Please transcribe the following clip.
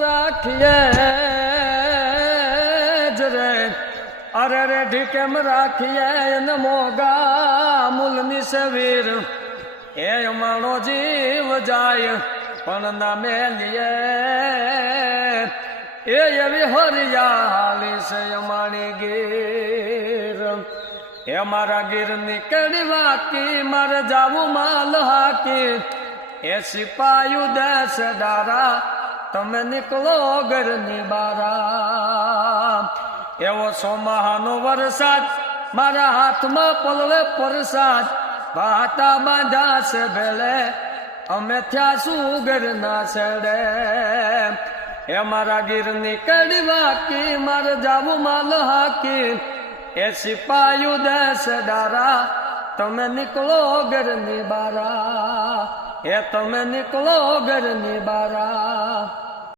રાખીએ જરે અરે રે ઢીકેમ રાખીએ ને મોગા મૂલની સવીર એ માણો જીવ જાય પણ ના મેલીએ એ એવી હરિયાળી છે અમારી ગીર એ મારા ગીરની કડી વાકી મારે જાવું માલ હાકી એ સિપાયુ દેશ દારા તમે નીકળો ઘરની બારા એવો સોમાહાનો વરસાદ મારા હાથમાં પલવે પરસાદ ભાતા બાંધા છે ભેળે અમે થયા શું ઘરના છેડે એ મારા ગીરની કડી વાકી મારે જાવું માલ હાકી એ સિપાયુ દેશ દારા તમે નીકળો ઘરની બારા એ તમે નીકળો ઘરની બારા।